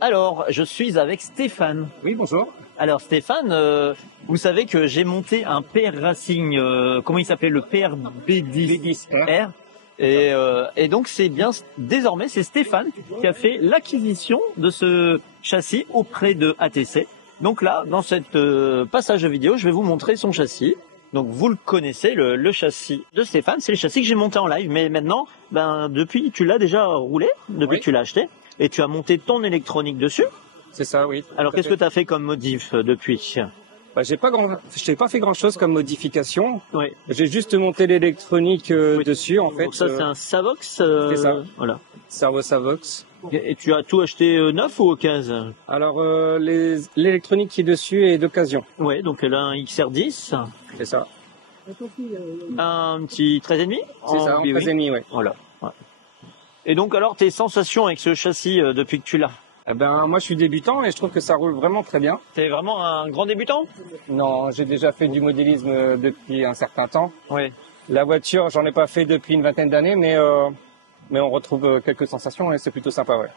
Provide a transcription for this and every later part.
Alors, je suis avec Stéphane. Oui, bonjour. Alors Stéphane, vous savez que j'ai monté un PR Racing, comment il s'appelait, le PR B10R. Et donc c'est bien, désormais c'est Stéphane qui a fait l'acquisition de ce châssis auprès de ATC. Donc là, dans cette passage vidéo, je vais vous montrer son châssis. Donc vous le connaissez, le châssis de Stéphane, c'est le châssis que j'ai monté en live. Mais maintenant, depuis, tu l'as déjà roulé, depuis que tu l'as acheté, et tu as monté ton électronique dessus. C'est ça, oui. Alors qu'est-ce que tu as fait comme modif depuis? J'ai pas fait grand chose comme modification. Oui. J'ai juste monté l'électronique dessus, en fait. Donc ça, c'est un Savox. C'est ça. Voilà. Servo Savox. Et tu as tout acheté neuf ou occasion? Alors, l'électronique qui est dessus est d'occasion. Oui, donc elle a un XR10. C'est ça. Un petit 13,5. C'est ça, un 13,5, oui. Voilà. Ouais. Et donc alors, tes sensations avec ce châssis depuis que tu l'as? Moi, je suis débutant et je trouve que ça roule vraiment très bien. T'es vraiment un grand débutant? Non, j'ai déjà fait du modélisme depuis un certain temps. Oui. La voiture, j'en ai pas fait depuis une vingtaine d'années, mais on retrouve quelques sensations et c'est plutôt sympa, ouais.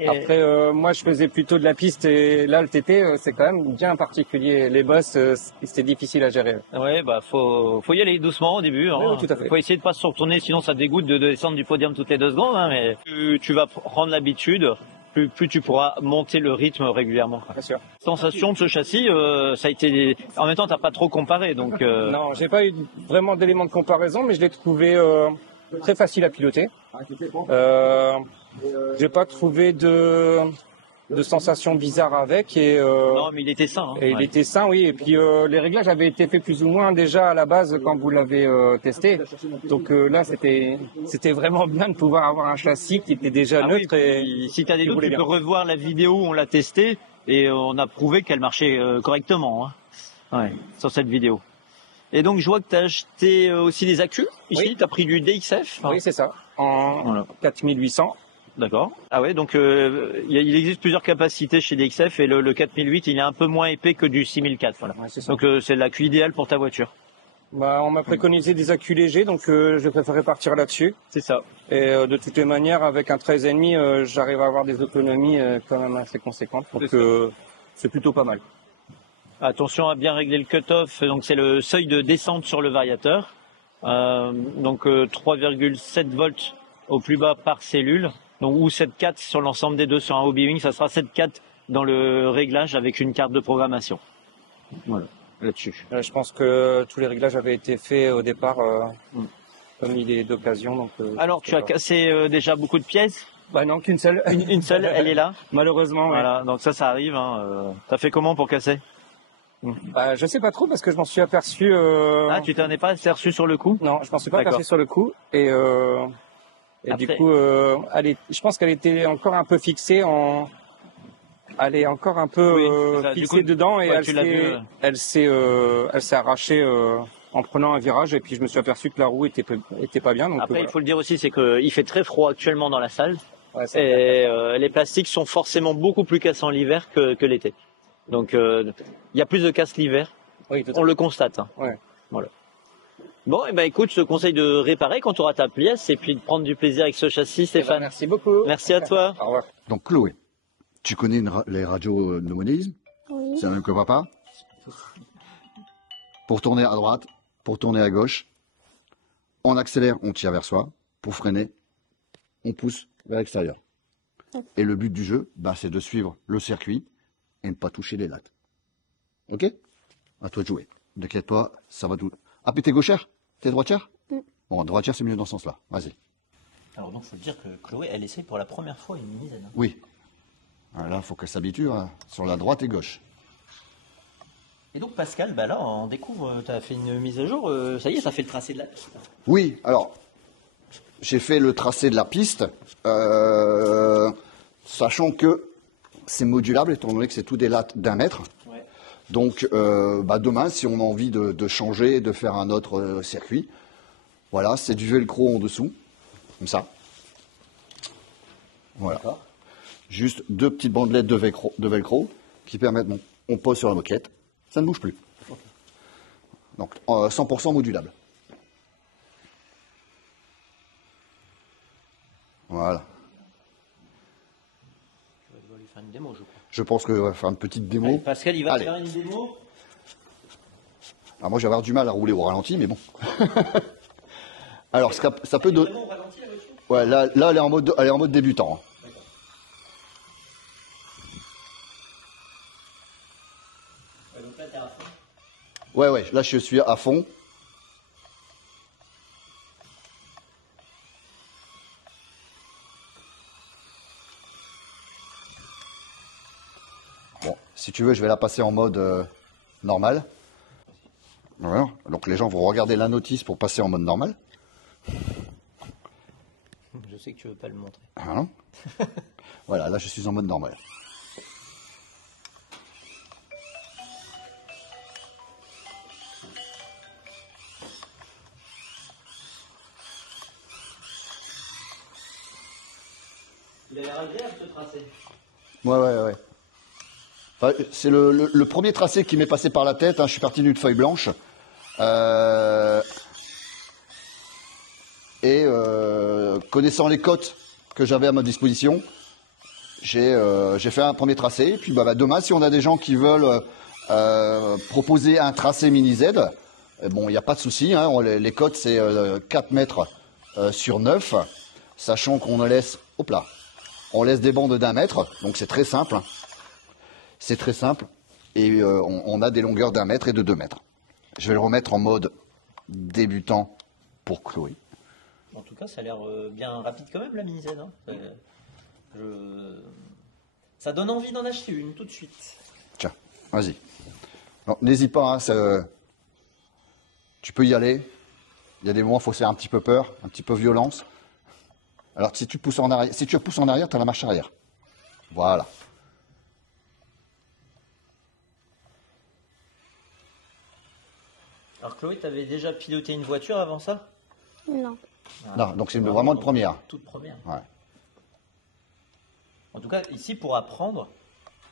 Et... Après, moi, je faisais plutôt de la piste et là, le TT, c'est quand même bien particulier. Les bosses, c'était difficile à gérer. Ouais, faut y aller doucement au début. Hein. Oui, tout à fait. Faut essayer de pas se retourner, sinon ça dégoûte de descendre du podium toutes les 2 secondes. Hein, mais tu vas prendre l'habitude. Plus tu pourras monter le rythme régulièrement. Bien sûr. Sensation de ce châssis, ça a été. En même temps, t'as pas trop comparé, donc. Non, j'ai pas eu vraiment d'éléments de comparaison, mais je l'ai trouvé très facile à piloter. J'ai pas trouvé de sensations bizarres avec non, mais il était sain. Hein, il était sain, oui. Et puis les réglages avaient été faits plus ou moins déjà à la base quand vous l'avez testé. Donc là, c'était vraiment bien de pouvoir avoir un châssis qui était déjà neutre. Oui, et si tu as des doutes, tu peux revoir la vidéo où on l'a testé et on a prouvé qu'elle marchait correctement. Hein. Ouais, sur cette vidéo. Et donc je vois que tu as acheté aussi des accus ici. Oui. Tu as pris du DXF. Oui, c'est ça. En 4800. D'accord. Ah ouais, donc il existe plusieurs capacités chez DXF et le 4008 il est un peu moins épais que du 6004. Voilà. Ouais, c'est ça. Donc c'est l'accu idéal pour ta voiture. On m'a préconisé des accus légers, donc je préférais partir là-dessus. C'est ça. Et de toutes les manières, avec un 13,5, j'arrive à avoir des autonomies quand même assez conséquentes, donc c'est plutôt pas mal. Attention à bien régler le cut-off, donc c'est le seuil de descente sur le variateur. Donc 3,7 volts au plus bas par cellule. Donc, ou 7.4 sur l'ensemble des deux sur un Hobby Wing, ça sera 7.4 dans le réglage avec une carte de programmation. Voilà, là-dessus. Je pense que tous les réglages avaient été faits au départ, comme il est d'occasion. Donc, alors, tu as cassé déjà beaucoup de pièces? Non, qu'une seule. Une seule, elle est là? Malheureusement, voilà, ouais. Donc ça arrive. Hein. T'as fait comment pour casser? Je sais pas trop parce que je m'en suis aperçu. Ah, tu t'en es pas aperçu sur le coup? Non, je m'en suis pas aperçu sur le coup. Et après, du coup, je pense qu'elle était encore un peu fixée elle est encore un peu fixée dedans et elle s'est arrachée en prenant un virage et puis je me suis aperçu que la roue était pas bien. Donc, après, il faut le dire aussi, c'est qu'il fait très froid actuellement dans la salle et les plastiques sont forcément beaucoup plus cassants l'hiver que l'été. Donc, il y a plus de casse l'hiver. Oui, on le constate. Hein. Ouais. Voilà. Bon, et écoute, je te conseille de réparer quand tu auras ta pièce et puis de prendre du plaisir avec ce châssis, Stéphane. Merci beaucoup. Merci à toi. Au revoir. Donc Chloé, tu connais les radios de modélisme? Oui. C'est la même que papa? Pour tourner à droite, pour tourner à gauche, on accélère, on tire vers soi. Pour freiner, on pousse vers l'extérieur. Et le but du jeu, c'est de suivre le circuit et ne pas toucher les lattes. Ok? À toi de jouer. T'inquiète-toi, ça va tout. Ah, puis t'es gauchère? T'es droitière? Bon, droitière, c'est mieux dans ce sens-là. Vas-y. Alors donc, faut dire que Chloé, elle essaie pour la première fois une mise. Oui. Là, il faut qu'elle s'habitue sur la droite et gauche. Et donc, Pascal, là, on découvre, tu as fait une mise à jour. Ça y est, ça fait le tracé de la piste. Oui, alors, j'ai fait le tracé de la piste, sachant que c'est modulable, étant donné que c'est tout des lattes d'1 mètre. Donc, demain, si on a envie de changer, de faire un autre circuit, voilà, c'est du velcro en dessous, comme ça. Voilà. Juste 2 petites bandelettes de velcro qui permettent, on pose sur la moquette, ça ne bouge plus. Donc, 100% modulable. Voilà. Je vais lui faire faire une démo, je crois. Je pense qu'on va faire une petite démo. Allez, Pascal, il va faire une démo. Alors moi, je vais avoir du mal à rouler au ralenti, mais bon. Alors, ça peut donner... Ouais, là, elle est en mode débutant. Donc là, t'es à fond. Ouais, là, je suis à fond. Bon, si tu veux, je vais la passer en mode normal. Voilà. Donc les gens vont regarder la notice pour passer en mode normal. Je sais que tu veux pas le montrer. Voilà, voilà, là je suis en mode normal. Il a l'air agréable ce tracé. Ouais. Enfin, c'est le premier tracé qui m'est passé par la tête. Hein. Je suis parti d'une feuille blanche. Connaissant les cotes que j'avais à ma disposition, j'ai fait un premier tracé. Et puis demain, si on a des gens qui veulent proposer un tracé mini Z, bon, il n'y a pas de souci. Hein. Les cotes, c'est 4 mètres sur 9, sachant qu'on laisse, on laisse des bandes d'1 mètre. Donc c'est très simple. C'est très simple. Et on a des longueurs d'1 mètre et de 2 mètres. Je vais le remettre en mode débutant pour Chloé. En tout cas, ça a l'air bien rapide quand même, la mini Z. Hein. Ça donne envie d'en acheter une tout de suite. Tiens, vas-y. N'hésite pas, hein, tu peux y aller. Il y a des moments où il faut faire un petit peu peur, un petit peu violence. Alors si tu pousses en arrière, tu as la marche arrière. Voilà. Alors Chloé, tu avais déjà piloté une voiture avant ça? Non. Non, donc c'est vraiment une première. Toute première. Ouais. En tout cas, ici, pour apprendre,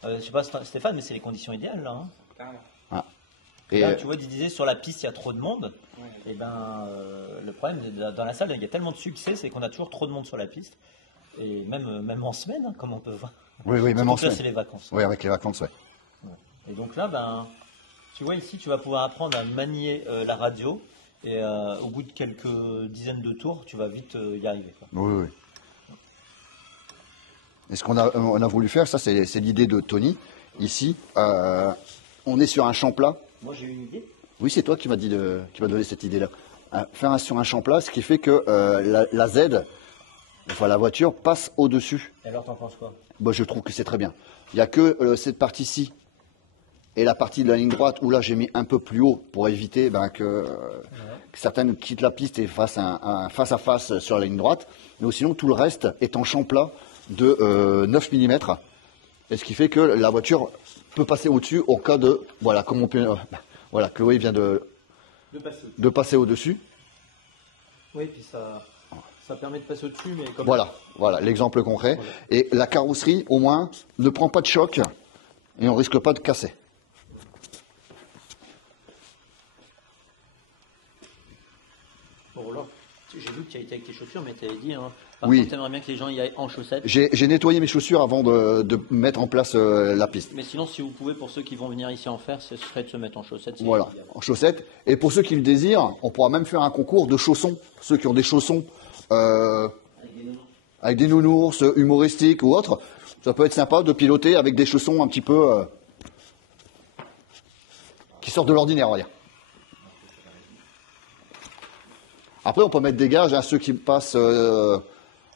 je sais pas Stéphane, mais c'est les conditions idéales là. Hein. Ah. Et là, tu vois, il disait sur la piste, il y a trop de monde. Et le problème, dans la salle, il y a tellement de succès, c'est qu'on a toujours trop de monde sur la piste. Et même en semaine, hein, comme on peut voir. Oui, même en semaine. Là, c'est les vacances. Oui, avec les vacances, ouais. Et donc là, tu vois, ici, tu vas pouvoir apprendre à manier la radio. Et au bout de quelques dizaines de tours, tu vas vite y arriver. Quoi. Oui. Et ce qu'on a voulu faire, ça c'est l'idée de Tony. Ici, on est sur un champ plat. Moi j'ai une idée. Oui, c'est toi qui m'as donné cette idée-là. Faire sur un champ plat, ce qui fait que la Z, enfin la voiture, passe au-dessus. Et alors t'en penses quoi? Je trouve que c'est très bien. Il n'y a que cette partie-ci et la partie de la ligne droite où là j'ai mis un peu plus haut pour éviter que certaines quittent la piste et fassent un face à face sur la ligne droite. Mais sinon tout le reste est en champ plat de 9 mm. Et ce qui fait que la voiture peut passer au-dessus au cas de, comme on peut, Chloé vient de passer au-dessus. Oui, puis ça permet de passer au-dessus, mais comme... Voilà l'exemple concret. Voilà. Et la carrosserie, au moins, ne prend pas de choc et on risque pas de casser. Bon, là, j'ai vu que tu as été avec tes chaussures, mais tu avais dit, hein, oui. Tu aimerais bien que les gens y aillent en chaussettes. J'ai nettoyé mes chaussures avant de mettre en place la piste. Mais sinon, si vous pouvez, pour ceux qui vont venir ici en faire, ce serait de se mettre en chaussettes. Voilà, en chaussettes. Et pour ceux qui le désirent, on pourra même faire un concours de chaussons. Ceux qui ont des chaussons avec des nounours humoristiques ou autres, ça peut être sympa de piloter avec des chaussons un petit peu qui sortent de l'ordinaire, on va dire. Après, on peut mettre des gages à ceux qui passent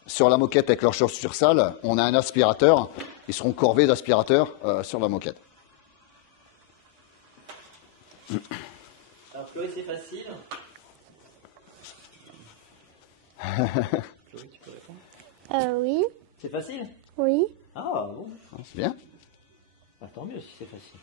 sur la moquette avec leurs chaussures sales. On a un aspirateur. Ils seront corvés d'aspirateurs sur la moquette. Alors, Chloé, c'est facile. Chloé, tu peux répondre? Oui. C'est facile? Oui. Ah, bon. C'est bien. Tant mieux si c'est facile.